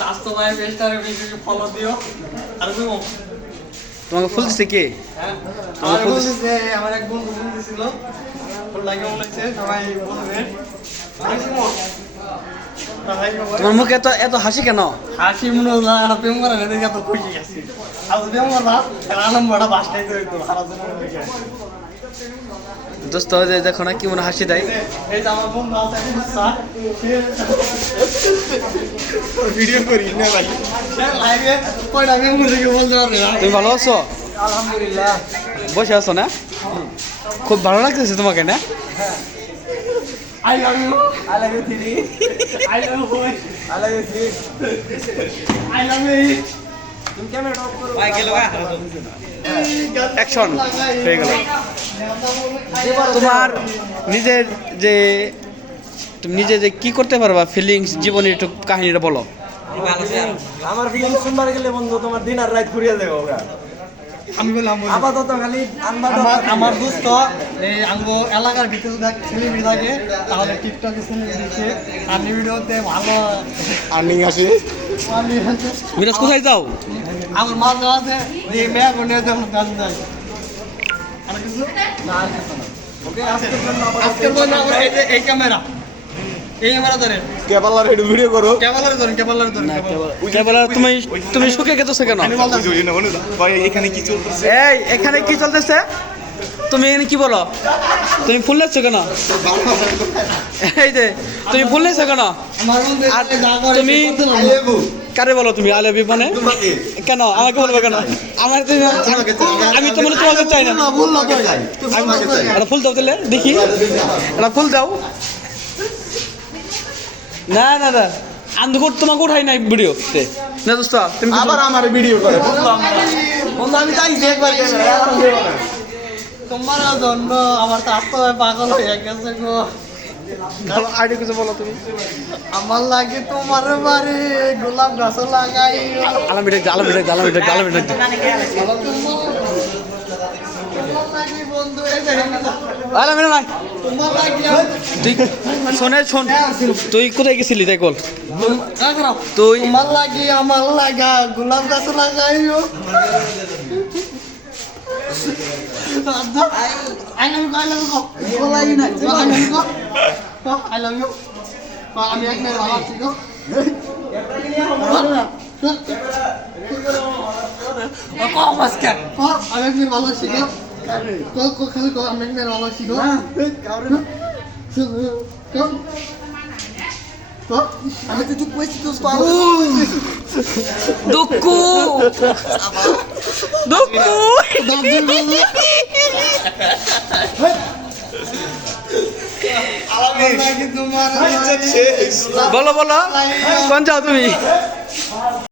স্বাস্থ্য ভাই পেজটারে বেশি ফলো দিও। আর তুমি তোমাকে ফুল দিচ্ছে কে? হ্যাঁ? আমার আমার বন্ধু- বলতেছে আমার এক বন্ধু ফোন দিছিল তোর লাগে মনে হচ্ছে সবাই বলবে। আমি খবর। তোমার মুখে এত এত হাসি কেন? হাসি মনে হলো আর প্রেম করা না দেখে এত খুশি গেছি আর প্রেম করা আনন্দ বড় বাসটাই তো একটু ভালো জন্য দোস্ত দেখো না কি মনে হাসি দেয়। ভিডিও করি না ভাই। তুমি ভালো আছো? আলহামদুলিল্লাহ। বসে আছো না? খুব ভালো লাগতেছে তোমাকে না? I love you I love you three I love you boy I love you three I love you তুমি ক্যামেরা অফ করো। ভাই গেল অ্যাকশন হয়ে গেল। তোমার নিজের যে তুমি নিজে যে কি করতে পারবা ফিলিংস জীবনের একটু কাহিনীটা বলো। আমার ফিলিং শুনবার গেলে বন্ধু তোমার দিন আর রাত ঘুরিয়ে দেবো আমি বললাম আপাতত খালি আমার আমার দোস্ত এই আঙ্গো এলাকার ভিতরে থাকে তাহলে টিকটকে সেলিব্রিটি আমি ভিডিওতে ভালো আর্নিং আসে। মিরাজ কোথায় যাও? আমার মা তো আছে যে মেয়ে গান এই ক্যামেরা এই ক্যামেরা ধরেন ভিডিও করো তুমি তুমি সুখে গেছো কেন কি এখানে কি চলতেছে তুমি এখানে কি বলো? তুমি ফুল নিচ্ছ কেন? এই যে তুমি ফুল নিচ্ছ কেন? আর তুমি-। কারে বলো তুমি? আলে বিপনে কেন? আমাকে বলবে কেন? আমার তুমি আমি তো মানে তোমাকে চাই না। আমি- একটা ফুল দাও তাহলে দেখি। একটা ফুল দাও। না না না। আন্দুকর তোমাকে উঠাই নাই ভিডিওতে না দোস্ত তুমি আবার আমার ভিডিও করে। বন্ধু আমি চাইছি একবার। তোমার জন্য আমার তো আত্ম পাগল হয়ে গেছে গো। আইডি কিছু বলো তুমি। আমার লাগে তোমার বাড়ি গোলাপ গাছ লাগাই। আলাম বিটেক আলাম বিটেক আলাম বিটেক আলাম বন্ধু আলাম তোমার লাগে তুই শোনে শোন তুই কোথায় গেছিলি তাই কল তুই তোমার লাগে আমার লাগা গোলাপ গাছ লাগাইও। I love you I love you বলাই না I love you I love you আমি এক মেয়ে ভালো আছি গো কম আজকে আমি এক মেয়ে ভালো আছি গো কো কো খালি কো আমি এক মেয়ে ভালো আছি গো আমি তো চুপ করেছি তো দুঃখু দুঃখু তোমার বলো বলো কোন যাও তুমি